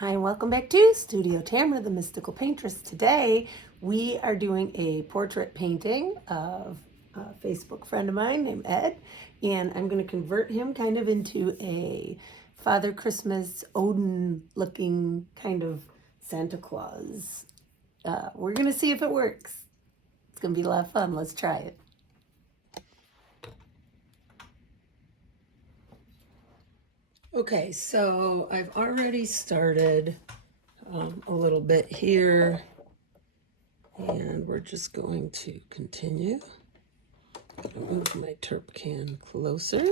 Hi, and welcome back to Studio Tamera, the Mystical Paintress. Today, we are doing a portrait painting of a Facebook friend of mine named Ed, and I'm going to convert him kind of into a Father Christmas, Odin looking kind of Santa Claus. We're going to see if it works. It's going to be a lot of fun. Let's try it. Okay, so I've already started a little bit here, and we're just going to continue. I'll move my Terp can closer.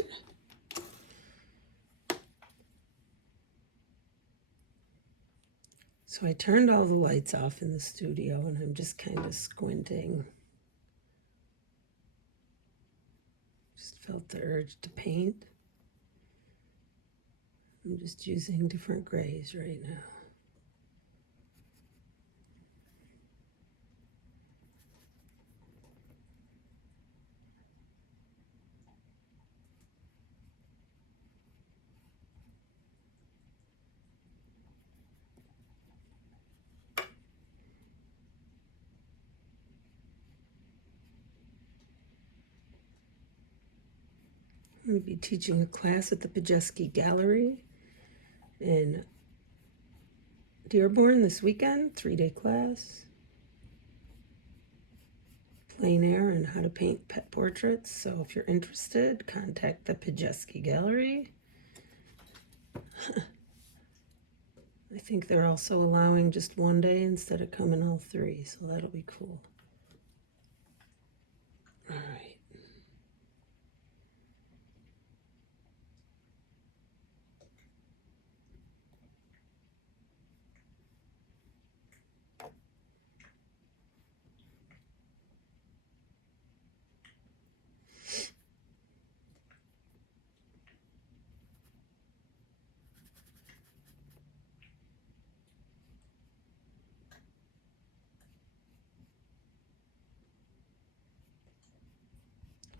So I turned all the lights off in the studio, and I'm just kind of squinting. Just felt the urge to paint. I'm just using different grays right now. I'm going to be teaching a class at the Pajeski Gallery in Dearborn this weekend, 3-day class. Plein air and how to paint pet portraits. So if you're interested, contact the Pajeski Gallery. I think they're also allowing just one day instead of coming all 3, so that'll be cool. All right.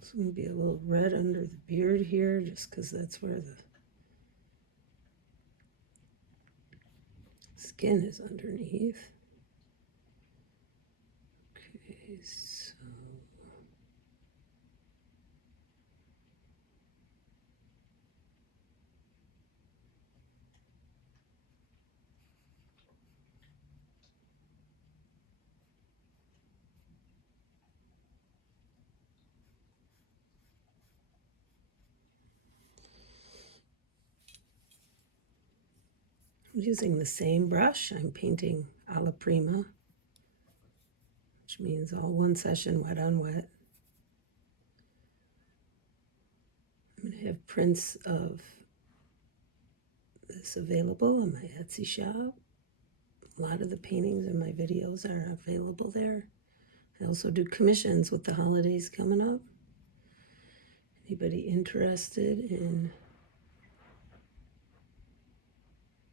It's going to be a little red under the beard here, just because that's where the skin is underneath. Okay, so I'm using the same brush. I'm painting alla prima, which means all one session, wet on wet. I'm going to have prints of this available on my Etsy shop. A lot of the paintings in my videos are available there. I also do commissions with the holidays coming up. Anybody interested in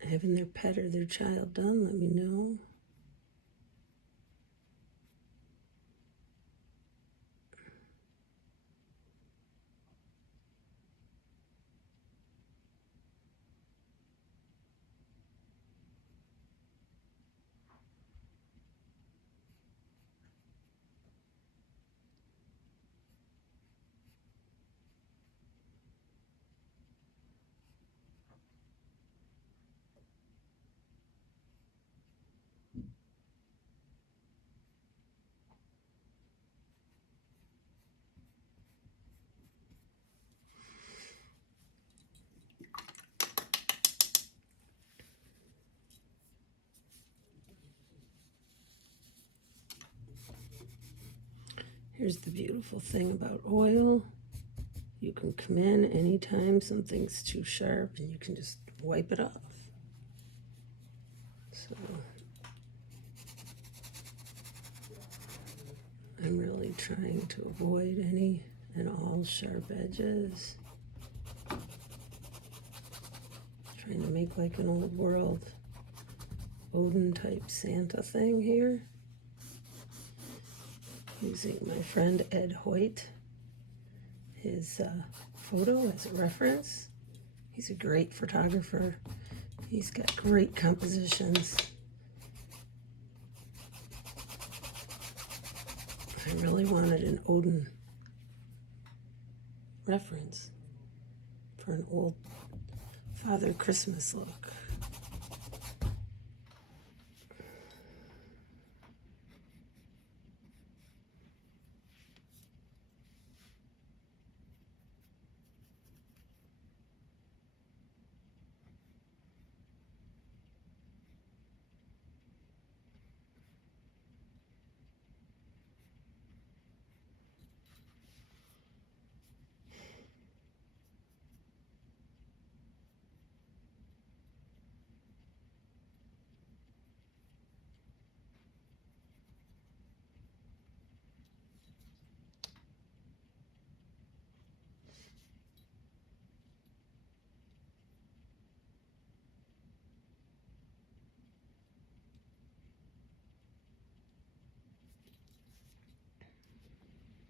having their pet or their child done, let me know. Here's the beautiful thing about oil. You can come in anytime something's too sharp and you can just wipe it off. So I'm really trying to avoid any and all sharp edges. Trying to make like an old world Odin type Santa thing here. Using my friend Ed Hoyt, his photo as a reference. He's a great photographer, He's got great compositions. I really wanted an Odin reference for an old Father Christmas look.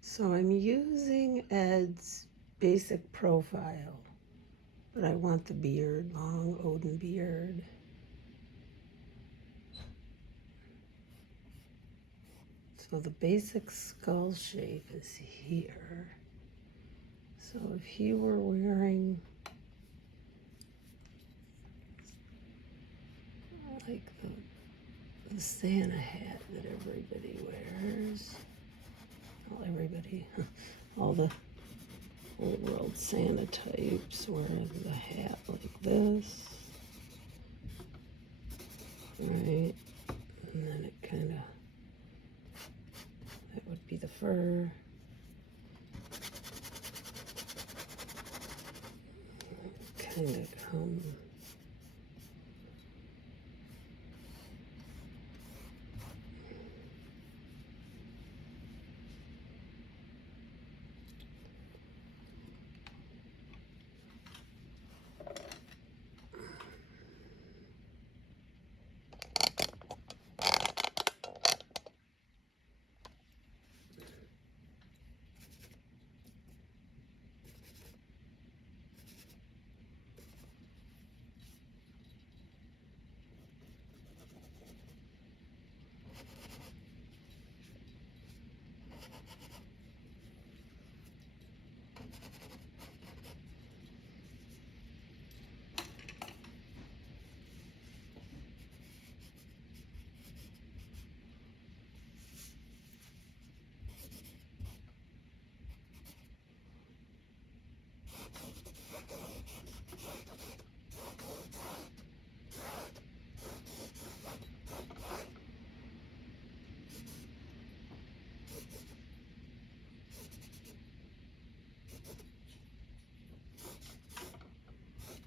So I'm using Ed's basic profile, but I want the beard, long Odin beard. So the basic skull shape is here. So if he were wearing like the Santa hat that everybody wears, all everybody, all the old world Santa types wear the hat like this, right? And then it kind of, that would be the fur. Kind of come.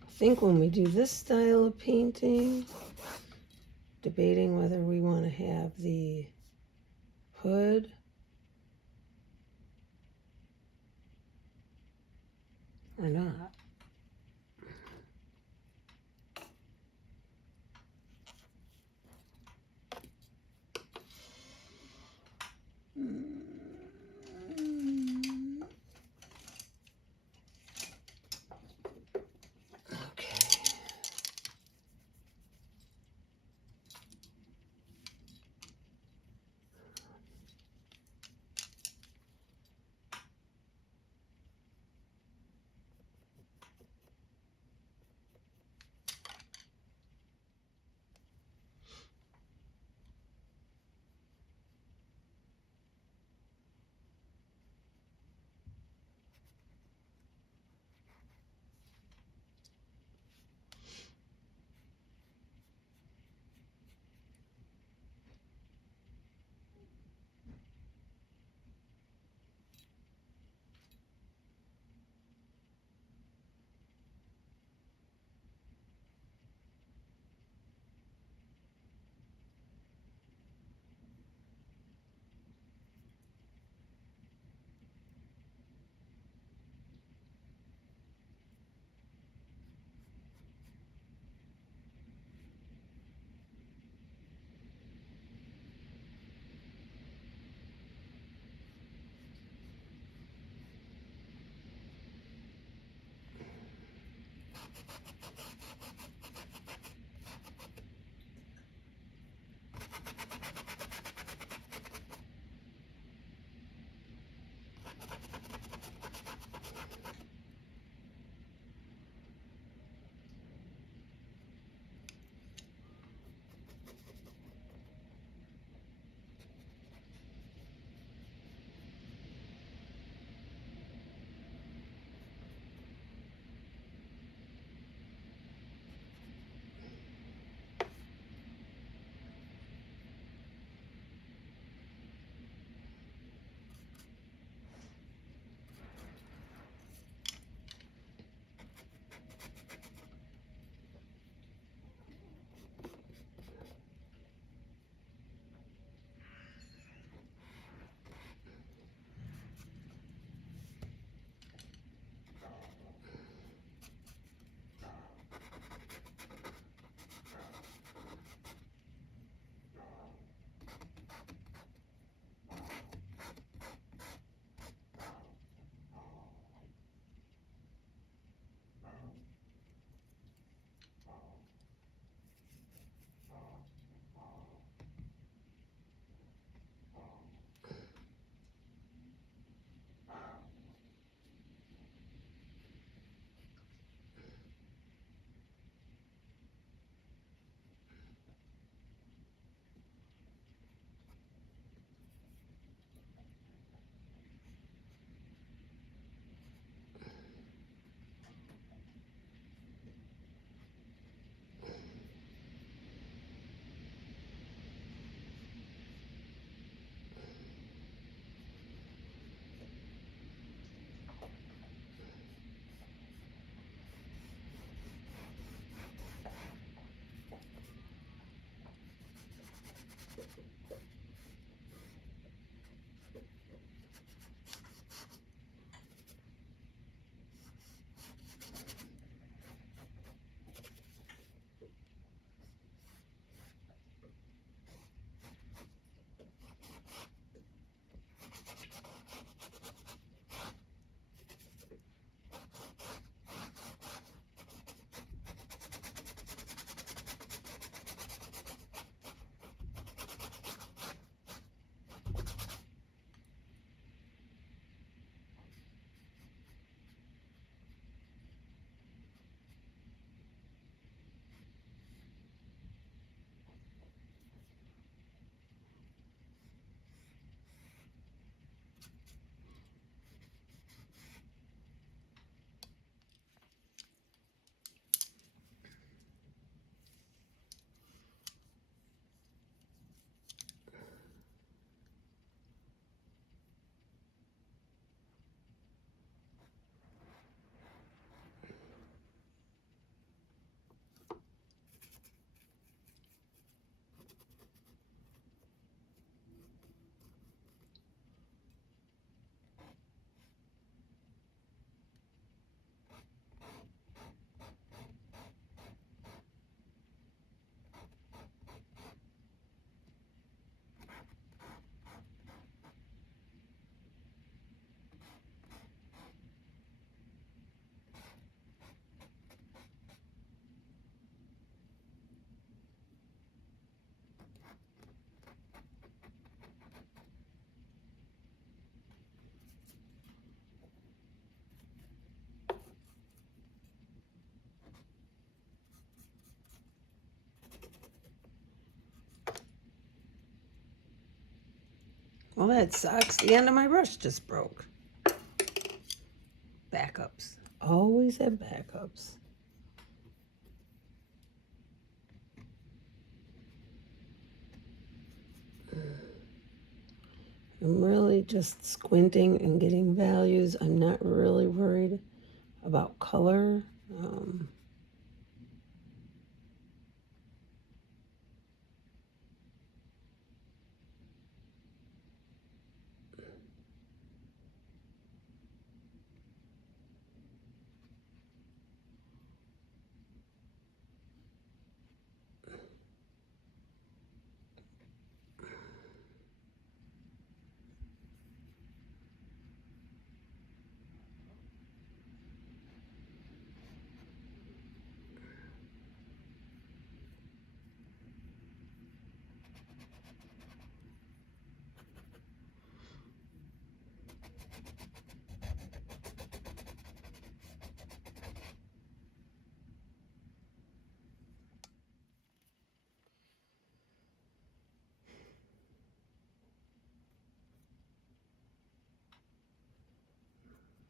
I think when we do this style of painting, debating whether we want to have the hood or not. Well, that sucks. The end of my brush just broke. Backups. Always have backups. I'm really just squinting and getting values. I'm not really worried about color.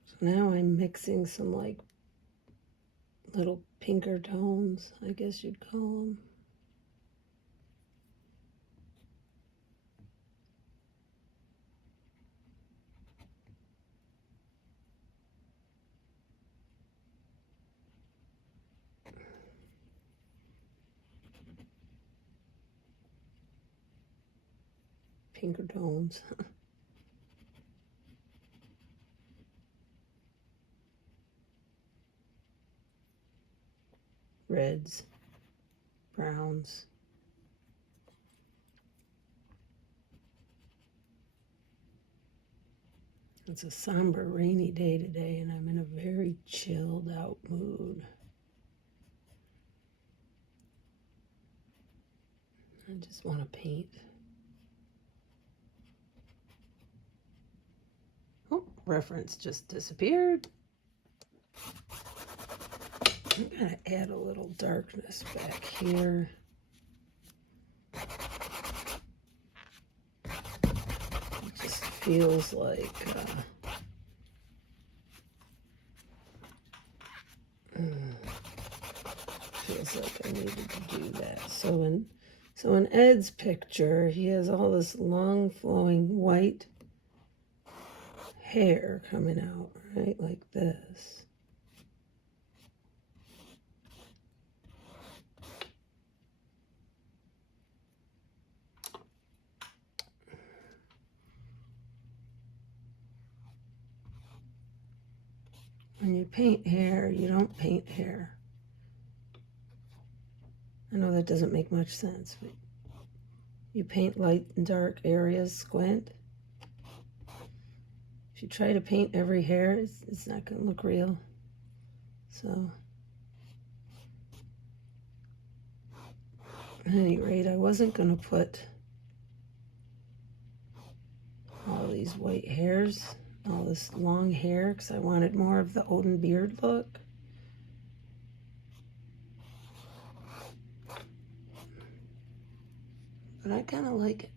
So now I'm mixing some like little pinker tones, I guess you'd call them. Pinker tones. Reds, browns. It's a somber, rainy day today, and I'm in a very chilled out mood. I just want to paint. Oh, reference just disappeared. I'm going to add a little darkness back here. It just feels like I needed to do that. So in Ed's picture, he has all this long flowing white hair coming out, right, like this. When you paint hair, you don't paint hair. I know that doesn't make much sense, but you paint light and dark areas, squint. If you try to paint every hair, it's not going to look real. So, at any rate, I wasn't going to put all these white hairs, all this long hair, because I wanted more of the Odin beard look. But I kind of like it.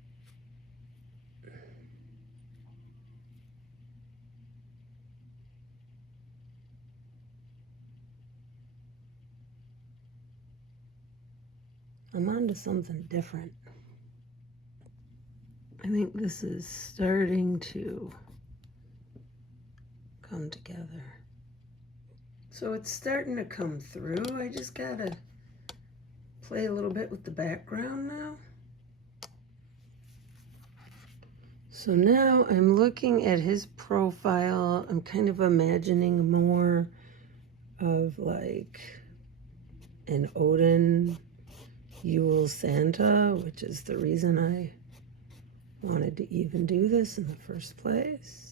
I'm on to something different. I think this is starting to come together. So it's starting to come through. I just gotta play a little bit with the background now. So now I'm looking at his profile. I'm kind of imagining more of like an Odin Yule Santa, which is the reason I wanted to even do this in the first place.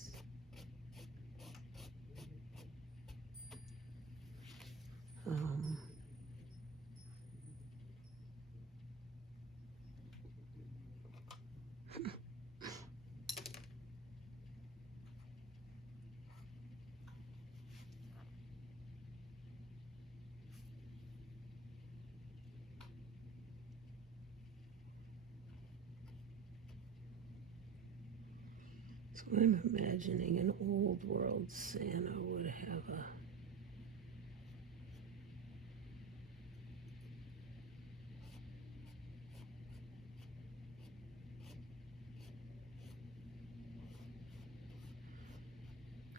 So I'm imagining an old world Santa would have a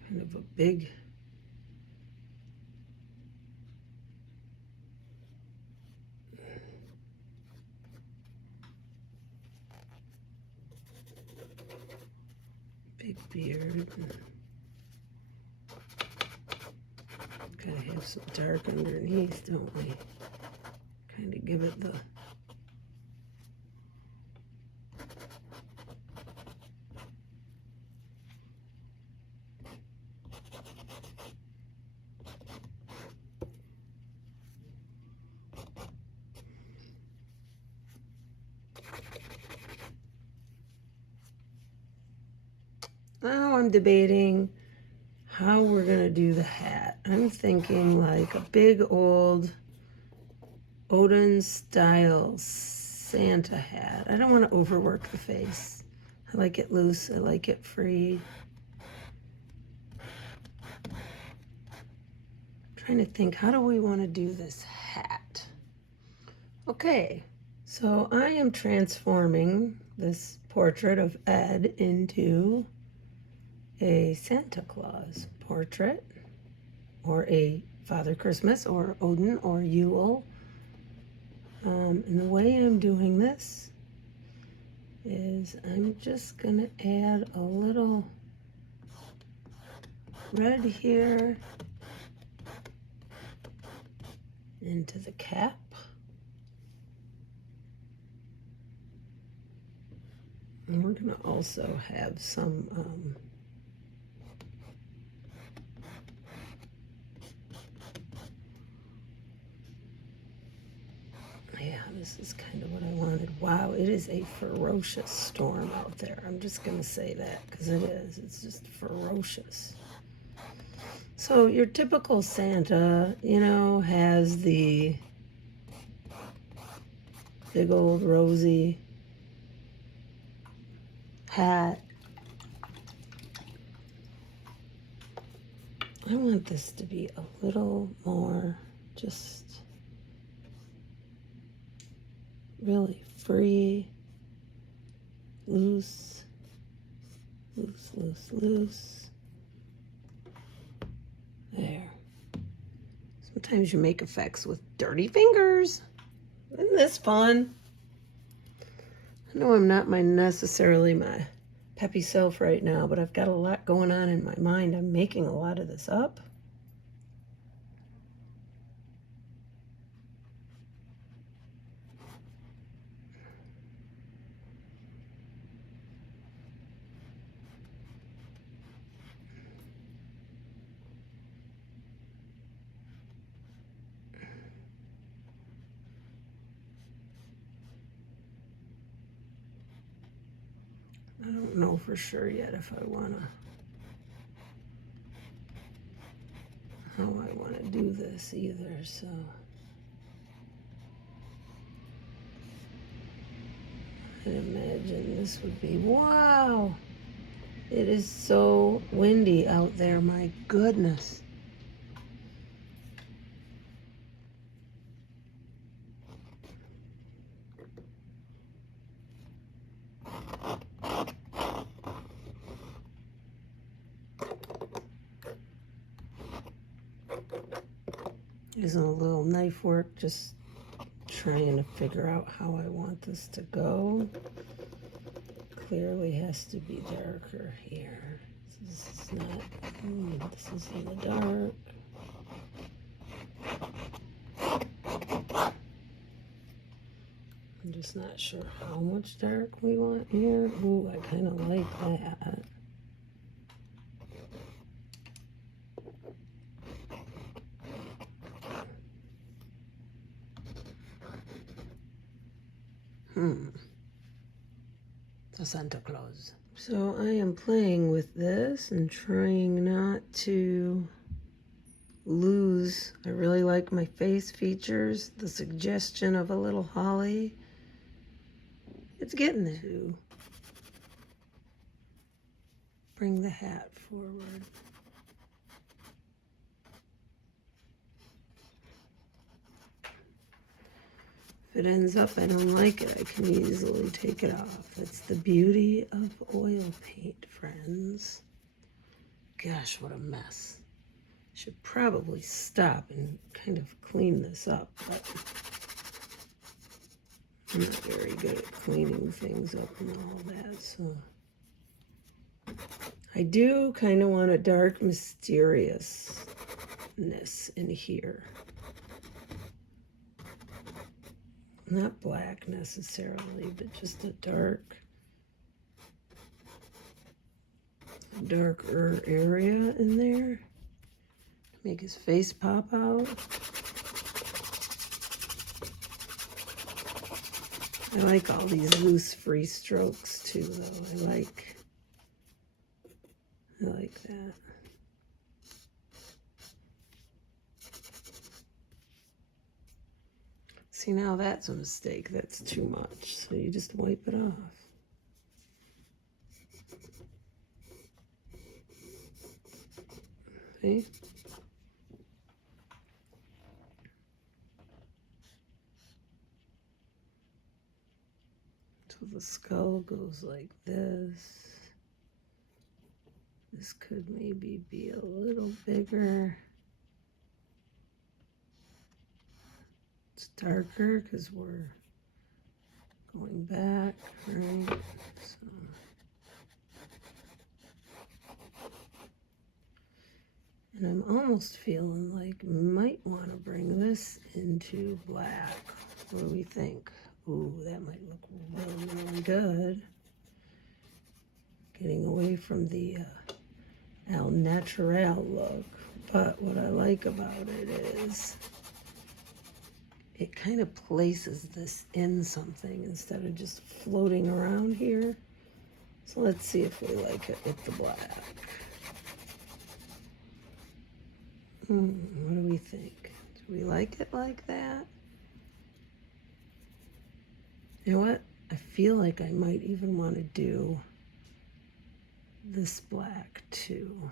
kind of a big beard. Gotta have some dark underneath, don't we? Kind of give it the Now I'm debating how we're gonna do the hat. I'm thinking like a big old Odin style Santa hat. I don't want to overwork the face. I like it loose, I like it free. I'm trying to think, how do we want to do this hat? Okay, so I am transforming this portrait of Ed into a Santa Claus portrait, or a Father Christmas, or Odin, or Yule. And the way I'm doing this is I'm just gonna add a little red here into the cap. And we're gonna also have some yeah, this is kind of what I wanted. Wow, it is a ferocious storm out there. I'm just gonna say that because it is. It's just ferocious. So your typical Santa, you know, has the big old rosy hat. I want this to be a little more just really free, loose, loose, loose, loose. There. Sometimes you make effects with dirty fingers. Isn't this fun? I know I'm not necessarily my peppy self right now, but I've got a lot going on in my mind. I'm making a lot of this up. I don't know for sure yet if I want to, how I want to do this either, so. I'd imagine this would be, wow, it is so windy out there, my goodness. Using a little knife work, just trying to figure out how I want this to go. Clearly has to be darker here. This is not, this is in the dark. I'm just not sure how much dark we want here. Ooh, I kind of like that. The Santa Claus. So I am playing with this and trying not to lose. I really like my face features, the suggestion of a little holly. It's getting there. bring the hat forward. If it ends up I don't like it, I can easily take it off. That's the beauty of oil paint, friends. Gosh, what a mess. Should probably stop and kind of clean this up, but I'm not very good at cleaning things up and all that, so. I do kind of want a dark mysteriousness in here. Not black necessarily, but just a darker area in there. Make his face pop out. I like all these loose free strokes too, though. I like that. See, now that's a mistake. That's too much. So you just wipe it off. See? So the skull goes like this. This could maybe be a little bigger. It's darker because we're going back, right? So. And I'm almost feeling like might want to bring this into black. What do we think? Ooh, that might look really, really good. Getting away from the al natural look. But what I like about it is it kind of places this in something instead of just floating around here. So let's see if we like it with the black. What do we think? Do we like it like that? You know what? I feel like I might even want to do this black too.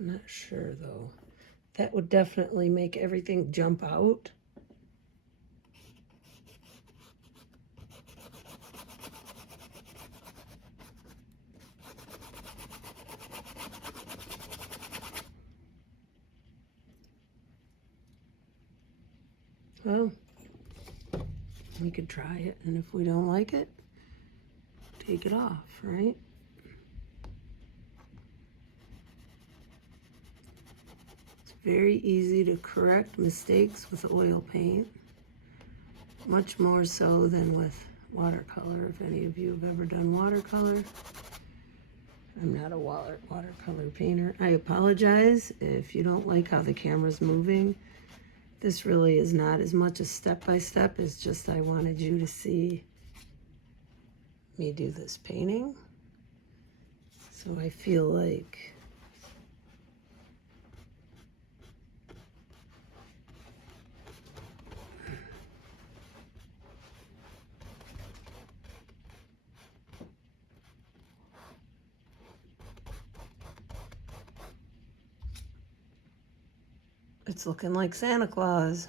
I'm not sure though. That would definitely make everything jump out. Well, we could try it, and if we don't like it, take it off, right? Very easy to correct mistakes with oil paint, much more so than with watercolor. If any of you have ever done watercolor, I'm not a watercolor painter. I apologize if you don't like how the camera's moving. This really is not as much a step-by-step as just I wanted you to see me do this painting. So I feel like it's looking like Santa Claus.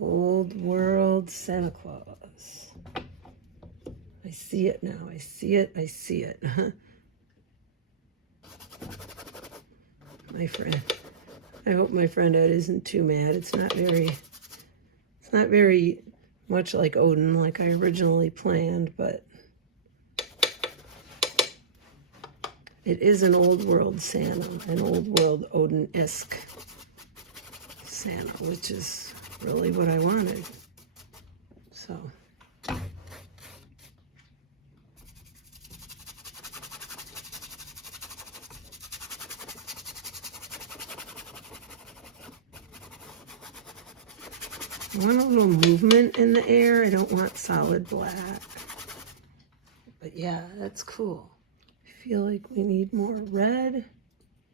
Old world Santa Claus. I see it now. I see it. I see it. My friend. I hope my friend Ed isn't too mad. It's not very much like Odin like I originally planned, but it is an old world Santa, an old world Odin-esque Santa, which is really what I wanted. So I want a little movement in the air. I don't want solid black. But yeah, that's cool. I feel like we need more red.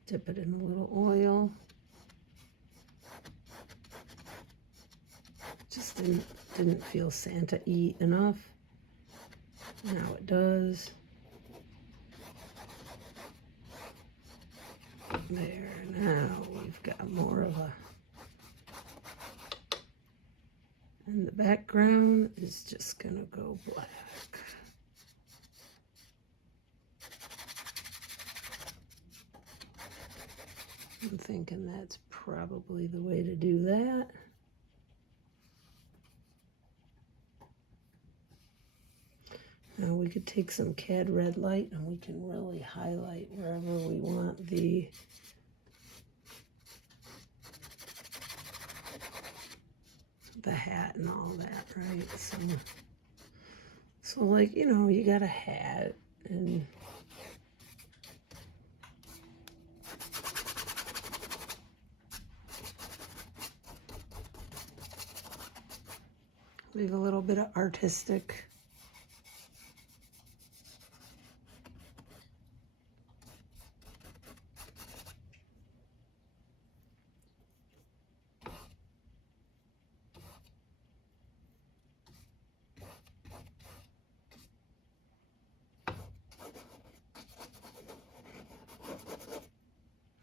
Dip it in a little oil. Just didn't feel Santa-y enough. Now it does. There, now we've got more of a... And the background is just gonna go black. I'm thinking that's probably the way to do that. Now we could take some cad red light and we can really highlight wherever we want the hat and all that, right? So like, you know, you got a hat and leave a little bit of artistic.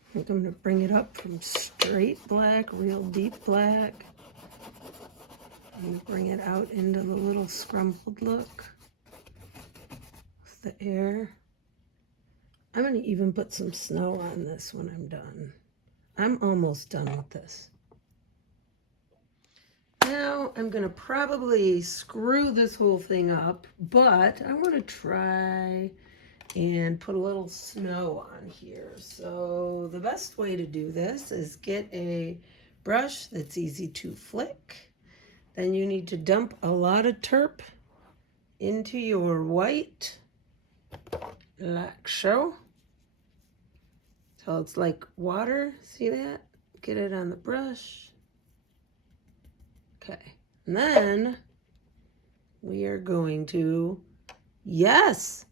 I think I'm going to bring it up from straight black, real deep black. I'm going to bring it out into the little scrumpled look with the air. I'm going to even put some snow on this when I'm done. I'm almost done with this. Now I'm going to probably screw this whole thing up, but I want to try and put a little snow on here. So the best way to do this is get a brush that's easy to flick. Then you need to dump a lot of turp into your white, like so. So it's like water, see that? Get it on the brush. Okay, and then we are going to, yes,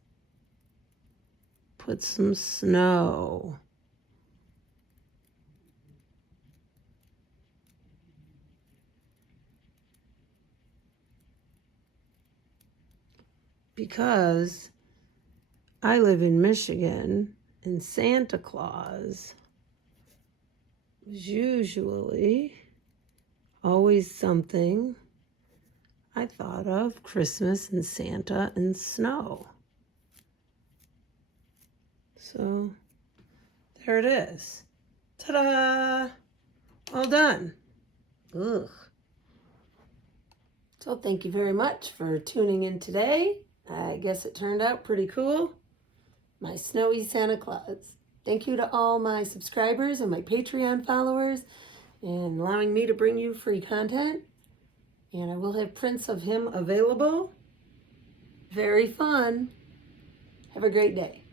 put some snow. Because I live in Michigan and Santa Claus was usually always something I thought of Christmas and Santa and snow. So there it is. Ta-da! All done. Ugh. So thank you very much for tuning in today. I guess it turned out pretty cool. My snowy Santa Claus. Thank you to all my subscribers and my Patreon followers and allowing me to bring you free content. And I will have prints of him available. Very fun. Have a great day.